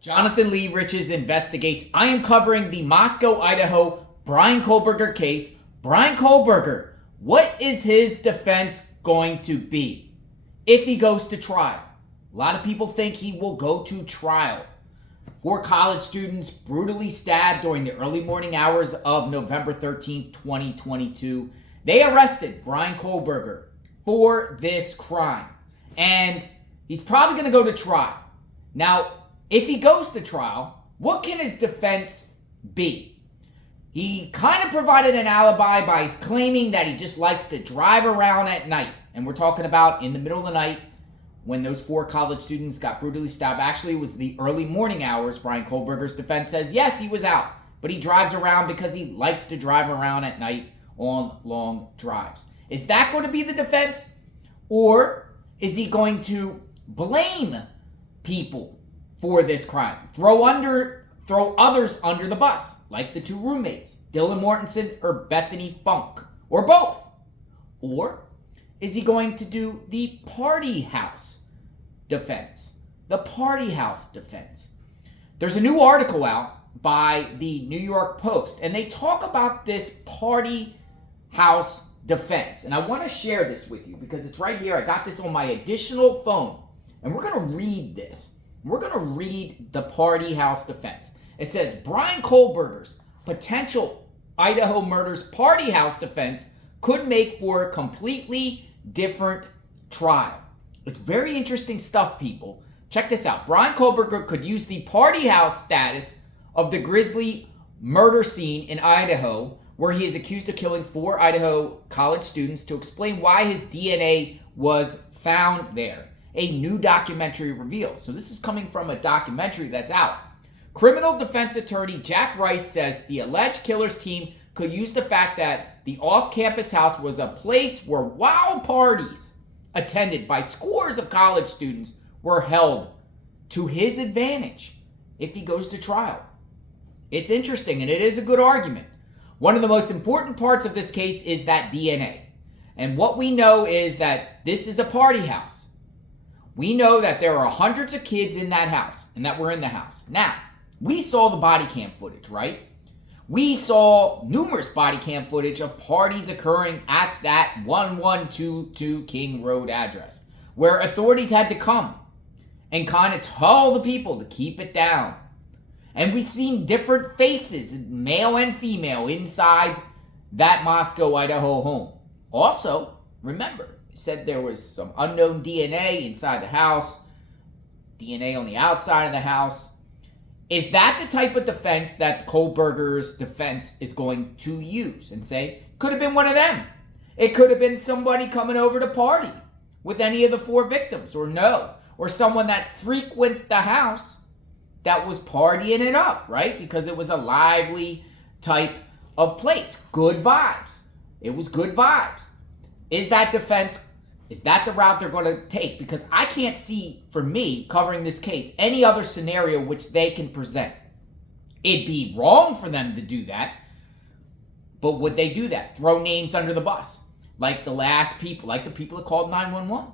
Jonathan Lee Riches investigates. I am covering the Moscow, Idaho Bryan Kohberger case. Bryan Kohberger, what is his defense going to be if he goes to trial? A lot of people think he will go to trial. 4 college students brutally stabbed during the early morning hours of November 13th, 2022. They arrested Bryan Kohberger for this crime. And he's probably going to go to trial. Now, if he goes to trial, what can his defense be? He kind of provided an alibi by claiming that he just likes to drive around at night. And we're talking about in the middle of the night when those 4 college students got brutally stabbed. Actually, it was the early morning hours. Bryan Kohberger's defense says, yes, he was out, but he drives around because he likes to drive around at night on long drives. Is that going to be the defense? Or is he going to blame people for this crime? Throw others under the bus, like the 2 roommates, Dylan Mortensen or Bethany Funk, or both? Or is he going to do the party house defense? The party house defense. There's a new article out by the New York Post, and they talk about this party house defense. And I want to share this with you because it's right here. I got this on my additional phone, and we're going to read this. We're going to read the party house defense. It says, Bryan Kohberger's potential Idaho murders party house defense could make for a completely different trial. It's very interesting stuff, people. Check this out. Bryan Kohberger could use the party house status of the grisly murder scene in Idaho, where he is accused of killing 4 Idaho college students, to explain why his DNA was found there. A new documentary reveals. So this is coming from a documentary that's out. Criminal defense attorney Jack Rice says the alleged killer's team could use the fact that the off-campus house was a place where wild parties attended by scores of college students were held to his advantage if he goes to trial. It's interesting, and it is a good argument. One of the most important parts of this case is that DNA. And what we know is that this is a party house. We know that there are hundreds of kids in that house and that were in the house. Now, we saw the body cam footage, right? We saw numerous body cam footage of parties occurring at that 1122 King Road address, where authorities had to come and kind of tell the people to keep it down. And we've seen different faces, male and female, inside that Moscow, Idaho home. Also, remember, it said there was some unknown DNA inside the house, DNA on the outside of the house. Is that the type of defense that Kohberger's defense is going to use and say, could have been one of them? It could have been somebody coming over to party with any of the 4 victims, or no, or someone that frequented the house that was partying it up, right? Because it was a lively type of place. Good vibes. It was good vibes. Is that defense, is that the route they're going to take? Because I can't see, for me, covering this case, any other scenario which they can present. It'd be wrong for them to do that. But would they do that? Throw names under the bus? Like the last people, like the people that called 911.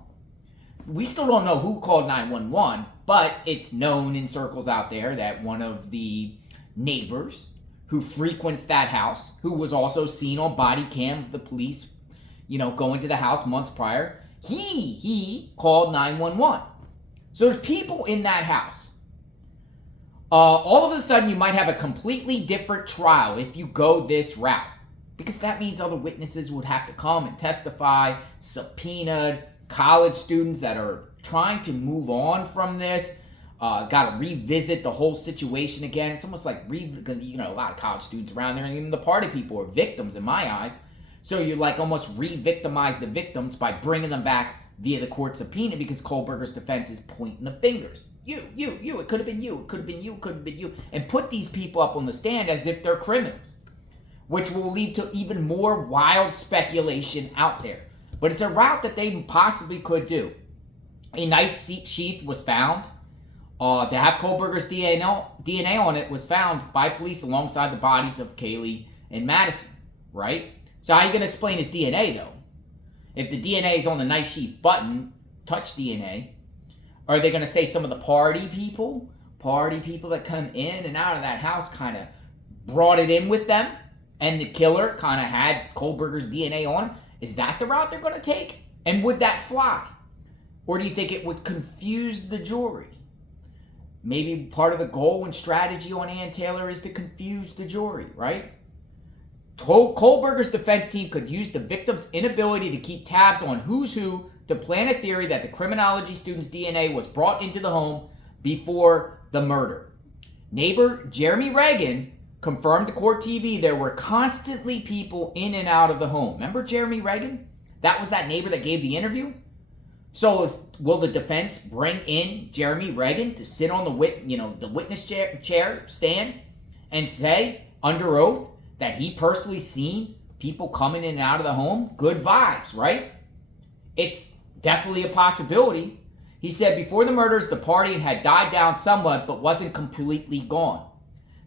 We still don't know who called 911, but it's known in circles out there that one of the neighbors who frequents that house, who was also seen on body cam of the police, going to the house months prior, he called 911. So there's people in that house. All of a sudden, you might have a completely different trial if you go this route, because that means other witnesses would have to come and testify, subpoenaed. College students that are trying to move on from this, got to revisit the whole situation again. It's almost like, a lot of college students around there, and even the party people are victims in my eyes. So you almost re-victimize the victims by bringing them back via the court subpoena, because Kohberger's defense is pointing the fingers. You, it could have been you, it could have been you, it could have been you. And put these people up on the stand as if they're criminals, which will lead to even more wild speculation out there. But it's a route that they possibly could do. A knife sheath was found. To have Kohberger's DNA on it was found by police alongside the bodies of Kaylee and Madison, right? So how are you going to explain his DNA, though? If the DNA is on the knife sheath button, touch DNA, are they going to say some of the party people party people that come in and out of that house kind of brought it in with them, and the killer kind of had Kohberger's DNA on him? Is that the route they're going to take? And would that fly? Or do you think it would confuse the jury? Maybe part of the goal and strategy on Ann Taylor is to confuse the jury, right? Kohberger's defense team could use the victim's inability to keep tabs on who's who to plan a theory that the criminology student's DNA was brought into the home before the murder. Neighbor Jeremy Reagan confirmed to Court TV there were constantly people in and out of the home. Remember Jeremy Reagan? That was that neighbor that gave the interview? So will the defense bring in Jeremy Reagan to sit on the witness chair stand and say under oath that he personally seen people coming in and out of the home? Good vibes, right? It's definitely a possibility. He said before the murders, the partying had died down somewhat, but wasn't completely gone.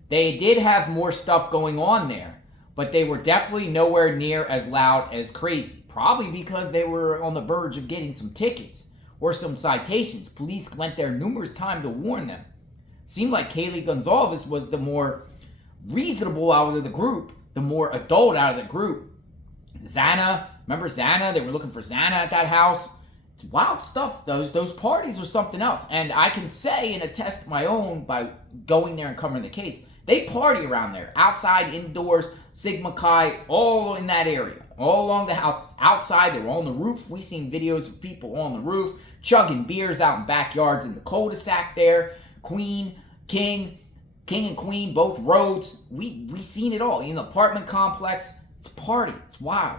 They did have more stuff going on there, but they were definitely nowhere near as loud as crazy. Probably because they were on the verge of getting some tickets or some citations. Police went there numerous times to warn them. Seemed like Kaylee Gonzalez was the more reasonable out of the group, the more adult out of the group. Xana, remember Xana? They were looking for Xana at that house. It's wild stuff. Those parties are something else. And I can say and attest my own by going there and covering the case. They party around there, outside, indoors, Sigma Chi, all in that area, all along the houses. Outside, they were on the roof. We seen videos of people on the roof, chugging beers out in backyards in the cul-de-sac there. Queen, King and Queen, both roads. We seen it all. In the apartment complex, it's a party. It's wild.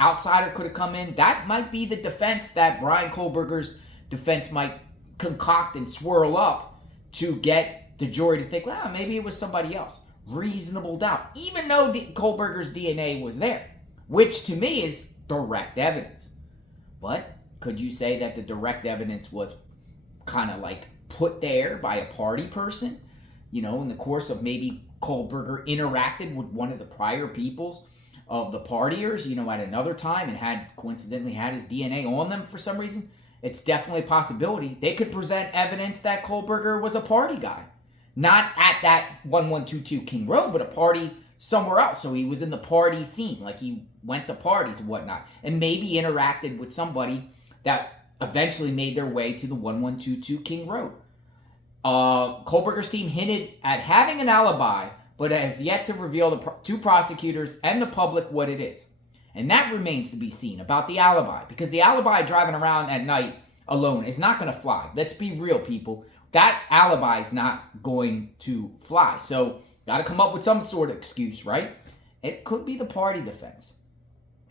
Outsider could have come in. That might be the defense that Bryan Kohberger's defense might concoct and swirl up to get the jury to think, well, maybe it was somebody else. Reasonable doubt. Even though Kohberger's DNA was there, which to me is direct evidence. But could you say that the direct evidence was kind of like put there by a party person? You know, in the course of maybe Kohberger interacted with one of the prior peoples of the partiers, you know, at another time and had coincidentally had his DNA on them for some reason. It's definitely a possibility. They could present evidence that Kohberger was a party guy. Not at that 1122 King Road, but a party somewhere else. So he was in the party scene, like he went to parties and whatnot, and maybe interacted with somebody that eventually made their way to the 1122 King Road. Kohberger's team hinted at having an alibi, but has yet to reveal to prosecutors and the public what it is. And that remains to be seen about the alibi, because the alibi driving around at night alone is not going to fly. Let's be real, people. That alibi is not going to fly. So, got to come up with some sort of excuse, right? It could be the party defense.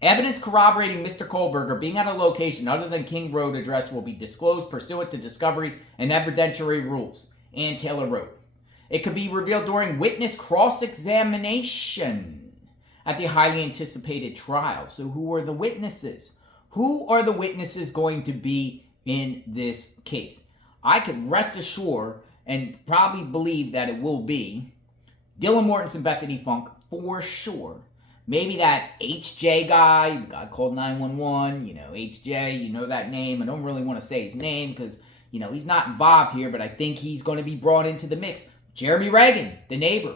Evidence corroborating Mr. Kohberger being at a location other than King Road address will be disclosed pursuant to discovery and evidentiary rules, Ann Taylor wrote. It could be revealed during witness cross-examination at the highly anticipated trial. So who are the witnesses? Who are the witnesses going to be in this case? I could rest assured and probably believe that it will be Dylan Mortensen, Bethany Funk, for sure. Maybe that HJ guy, the guy called 911, HJ, you know that name. I don't really want to say his name because, he's not involved here, but I think he's going to be brought into the mix. Jeremy Reagan, the neighbor.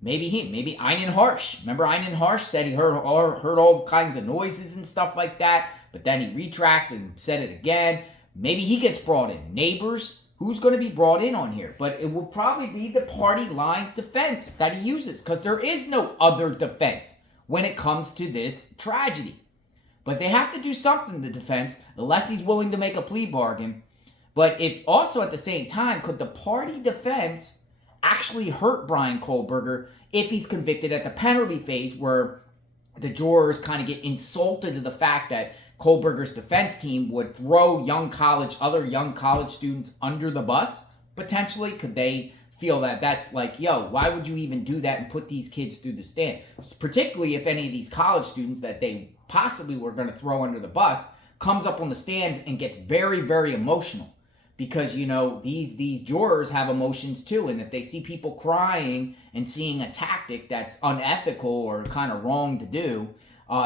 Maybe him. Maybe Einan Harsh. Remember Einan Harsh said he heard all kinds of noises and stuff like that, but then he retracted and said it again. Maybe he gets brought in. Neighbors, who's going to be brought in on here? But it will probably be the party line defense that he uses, because there is no other defense when it comes to this tragedy. But they have to do something, the defense, unless he's willing to make a plea bargain. But if also at the same time, could the party defense actually hurt Bryan Kohberger if he's convicted at the penalty phase, where the jurors kind of get insulted to the fact that Kohberger's defense team would throw other young college students under the bus, potentially? Could they feel that that's like, yo, why would you even do that and put these kids through the stand? Particularly if any of these college students that they possibly were going to throw under the bus comes up on the stands and gets very, very emotional. Because, these jurors have emotions too. And if they see people crying and seeing a tactic that's unethical or kind of wrong to do,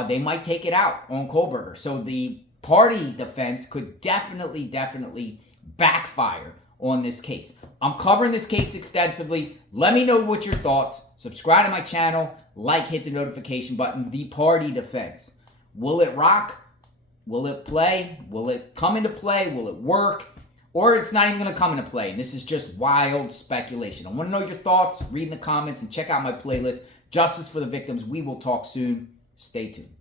they might take it out on Kohberger. So the party defense could definitely backfire on this case. I'm covering this case extensively. Let me know what your thoughts. Subscribe to my channel. Like, hit the notification button. The party defense. Will it rock? Will it play? Will it come into play? Will it work? Or it's not even going to come into play. And this is just wild speculation. I want to know your thoughts. Read in the comments and check out my playlist, Justice for the Victims. We will talk soon. Stay tuned.